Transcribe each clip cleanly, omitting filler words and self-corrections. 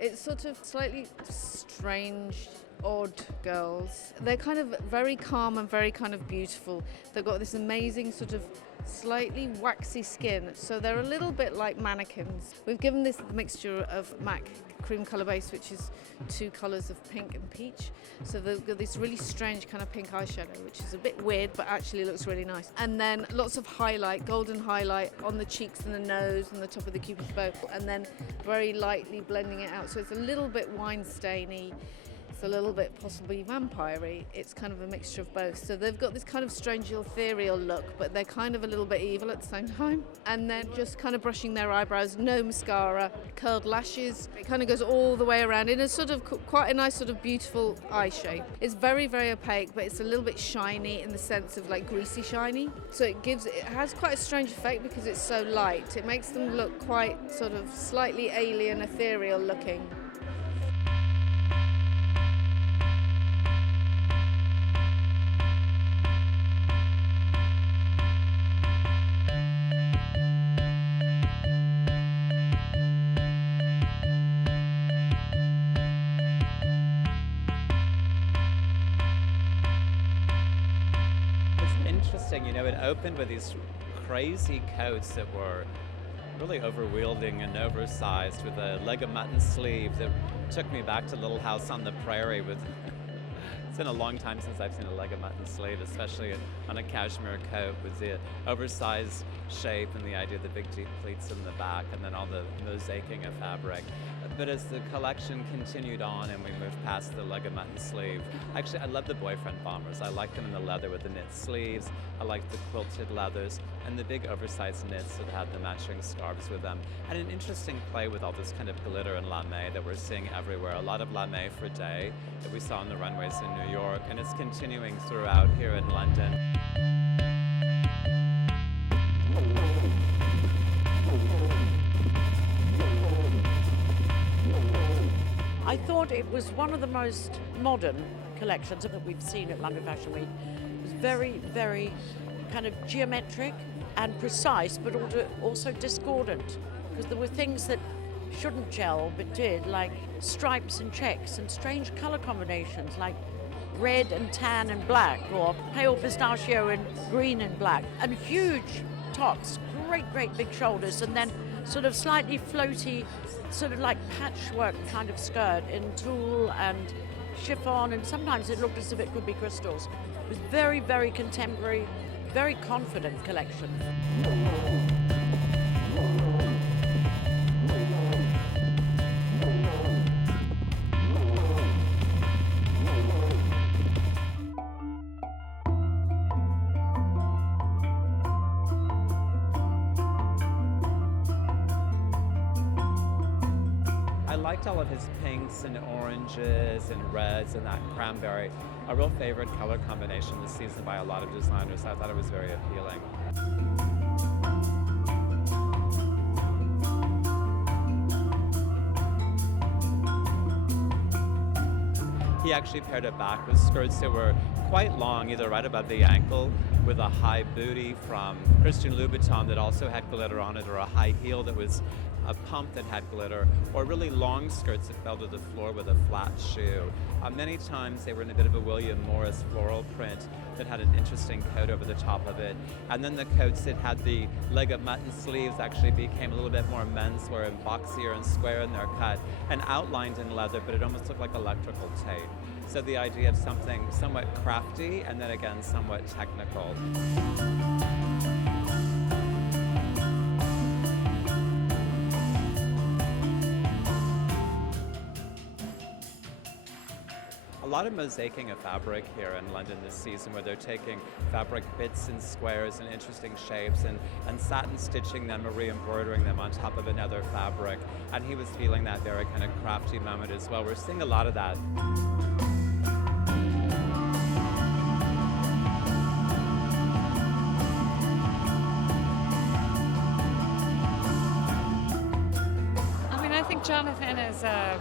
It's sort of slightly strange, odd girls. They're kind of very calm and very kind of beautiful. They've got this amazing sort of slightly waxy skin, so they're a little bit like mannequins. We've given this mixture of MAC cream colour base, which is two colours of pink and peach. So they've got this really strange kind of pink eyeshadow, which is a bit weird, but actually looks really nice. And then lots of highlight, golden highlight on the cheeks and the nose and the top of the cupid's bow, and then very lightly blending it out. So it's a little bit wine stainy. It's a little bit possibly vampire-y. It's kind of a mixture of both. So they've got this kind of strange ethereal look, but they're kind of a little bit evil at the same time. And then just kind of brushing their eyebrows, no mascara, curled lashes. It kind of goes all the way around in a sort of quite a nice sort of beautiful eye shape. It's very, very opaque, but it's a little bit shiny in the sense of like greasy shiny. So it has quite a strange effect because it's so light. It makes them look quite sort of slightly alien, ethereal looking. You know, it opened with these crazy coats that were really over-wielding and oversized with a leg of mutton sleeve that took me back to Little House on the Prairie with it's been a long time since I've seen a leg of mutton sleeve, especially on a cashmere coat with the oversized shape and the idea of the big deep pleats in the back and then all the mosaicing of fabric. But as the collection continued on and we moved past the leg of mutton sleeve, actually I love the boyfriend bombers. I like them in the leather with the knit sleeves. I like the quilted leathers and the big oversized knits that had the matching scarves with them. And an interesting play with all this kind of glitter and lame that we're seeing everywhere. A lot of lame for day that we saw on the runways in New York, and it's continuing throughout here in London. I thought it was one of the most modern collections that we've seen at London Fashion Week. It was very, very kind of geometric and precise, but also discordant, because there were things that shouldn't gel but did, like stripes and checks and strange color combinations like red and tan and black, or pale pistachio and green and black, and huge tops, great big shoulders, and then sort of slightly floaty, sort of like patchwork kind of skirt in tulle and chiffon, and sometimes it looked as if it could be crystals. It was very, very contemporary, very confident collection. I liked all of his pinks and oranges and reds and that cranberry. A real favorite color combination this season by a lot of designers. I thought it was very appealing. He actually paired it back with skirts that were quite long, either right above the ankle, with a high booty from Christian Louboutin that also had glitter on it, or a high heel that was a pump that had glitter, or really long skirts that fell to the floor with a flat shoe. Many times they were in a bit of a William Morris floral print that had an interesting coat over the top of it. And then the coats that had the leg of mutton sleeves actually became a little bit more menswear and boxier and square in their cut and outlined in leather, but it almost looked like electrical tape. So the idea of something somewhat crafty and then again somewhat technical. A lot of mosaicing of fabric here in London this season, where they're taking fabric bits and squares and interesting shapes and satin stitching them or re-embroidering them on top of another fabric. And he was feeling that very kind of crafty moment as well. We're seeing a lot of that. Jonathan is a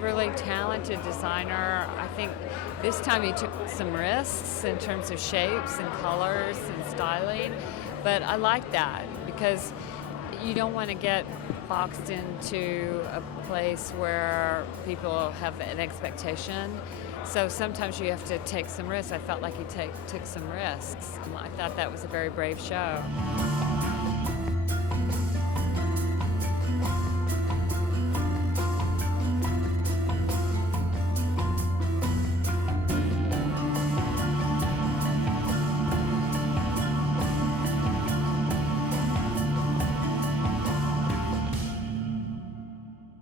really talented designer. I think this time he took some risks in terms of shapes and colors and styling, but I like that because You don't want to get boxed into a place where people have an expectation. So sometimes you have to take some risks. I felt like he took some risks. I thought that was a very brave show.